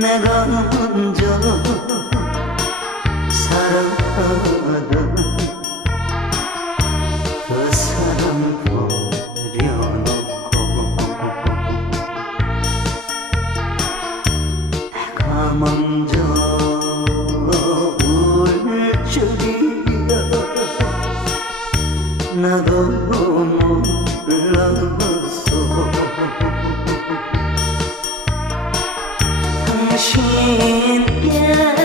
내가 먼저 사랑하던 그 사람 버려놓고 내가 먼저 울 줄이야 나도 몰랐어. 당신께